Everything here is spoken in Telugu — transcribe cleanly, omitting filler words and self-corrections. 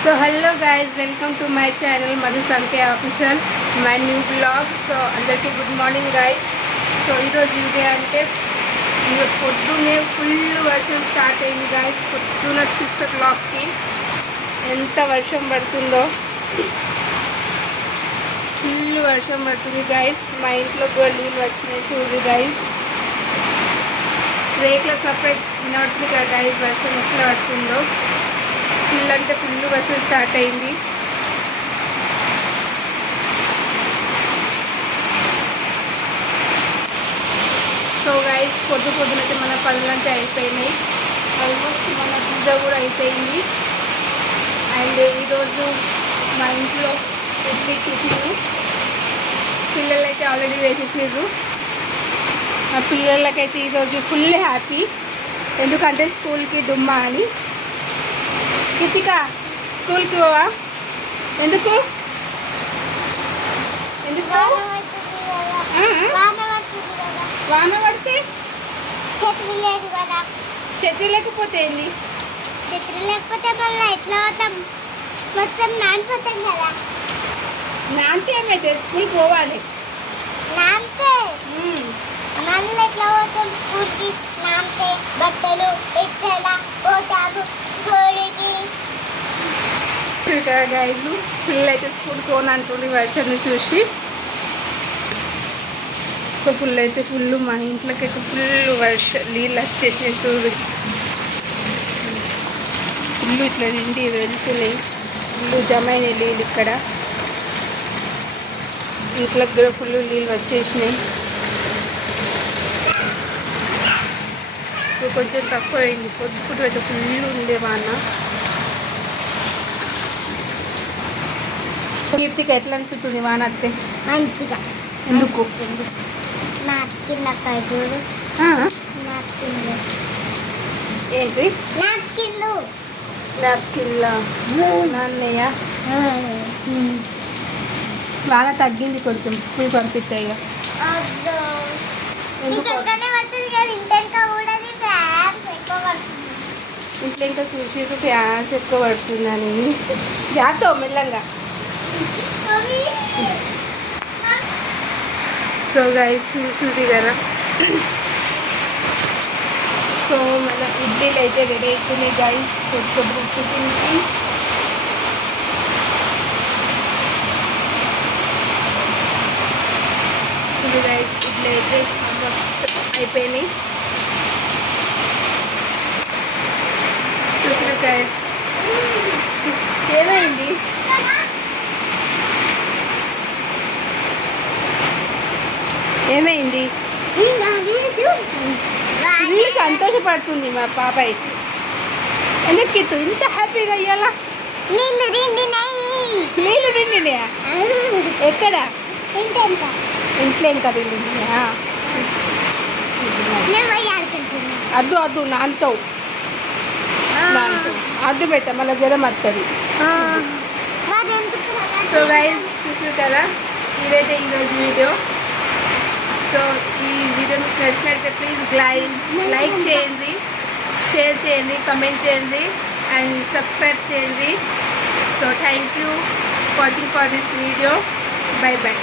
So hello guys, welcome to my channel Madhu Sanke Official, my new vlog. So అందరికీ గుడ్ మార్నింగ్ guys. సో ఈరోజు వీడియో అంటే ఈరోజు పొద్దున్నే ఫుల్ వర్షం స్టార్ట్ అయింది guys. పొద్దున్న 6 o'clockకి ఎంత వర్షం పడుతుందో, ఫుల్ వర్షం పడుతుంది guys. మా ఇంట్లో కూడా నీళ్ళు వచ్చినాయి చూడు guys. రేకుల సపరేట్ వినవచ్చు కదా guys, వర్షం ఎట్లా పడుతుందో. ఫుల్ అంటే ఫుల్ వర్షం స్టార్ట్ అయింది. సో గైస్ పొద్దునైతే మన పనులంటే అయిపోయినాయి. ఆల్మోస్ట్ మన పూజ కూడా అయిపోయింది. అండ్ ఈరోజు మా ఇంట్లో ఇడ్లీ టిఫిన్ పిల్లలైతే ఆల్రెడీ వేసేసారు. మా పిల్లలకైతే ఈరోజు ఫుల్ హ్యాపీ, ఎందుకంటే స్కూల్కి డుమ్మా అని. కితిక స్కూల్కి పోవా? ఎందుకు ఎందుకు వాన పడితే ఛత్రి లేకపోతే ఏంది? ఛత్రి లేకపోతే మళ్ళీ ఎట్లా పోతాం? మొత్తం నానిపోతాం కదా. నాంతే ఏమైతే స్కూల్కి పోవాలి. నానితే మళ్ళీ ఎట్లా పోతాం స్కూల్కి? నానితే బట్టలు ఎట్లా పోతాము స్కూల్కి? గైలు పిల్లలు అయితే స్కూల్కి పోను అంటుంది వర్షం చూసి. సో ఫుల్ అయితే ఫుల్ మా ఇంట్లోకి అయితే ఫుల్ వర్షం నీళ్ళు వచ్చేసినాయి చూడు. ఫుల్ ఇట్లా నిండి వెళ్తున్నాయి, ఫుల్ జమ అయినాయి నీళ్ళు. ఇక్కడ ఇంట్లోకి కూడా ఫుల్ నీళ్ళు వచ్చేసినాయి. ఇప్పుడు కొంచెం తక్కువ అయింది. పొద్దుపుట్టు అయితే ఫుల్ ఉండే వాన. కీర్తికి ఎట్లా అనిపిస్తుంది వాన వస్తే? మంచిగా. ఎందుకు? నాప్కిన్లకాయ చూడు. నాప్కిన్లు ఏంటి? నాప్కిన్లు నాప్కిన్లా నాన్నయ్య. వాన తగ్గింది కొంచెం, స్కూల్ పంపిస్తాయి. ఇంట్లో ఇంకా చూసి ఫ్యాన్స్ ఎక్కువ పడుతుందని జాతో మెల్లంగా. సో గైస్ చూసింది కదా. సో మన ఇడ్లీలు అయితే రెడీ అవుతున్నాయి గైస్. కొంచెం టిఫిన్కి ఇది గైస్ ఇడ్లీ అయితే ఆల్మోస్ట్ అయిపోయినాయి. చూసిన గైస్ ఏమైంది? ఏమైంది? ఇల్లు సంతోషపడుతుంది మా పాప అయితే. ఎందుకు ఇంత హ్యాపీగా అయ్యాలా? నీళ్ళు నిండినాయా? ఎక్కడ? ఇంట్లో ఇంకా నిండినాయా? అద్దు అద్దు నాంతో అద్దు పెట్ట మళ్ళీ జ్వరం వస్తుంది. సో గైస్ చూసారు కదా, ఇదైతే ఈరోజు వీడియో. సో ఈ వీడియో మీకు నచ్చినట్లయితే ప్లీజ్ లైక్ చేయండి, షేర్ చేయండి, కమెంట్ చేయండి అండ్ సబ్స్క్రైబ్ చేయండి. So thank you watching for this video. By by.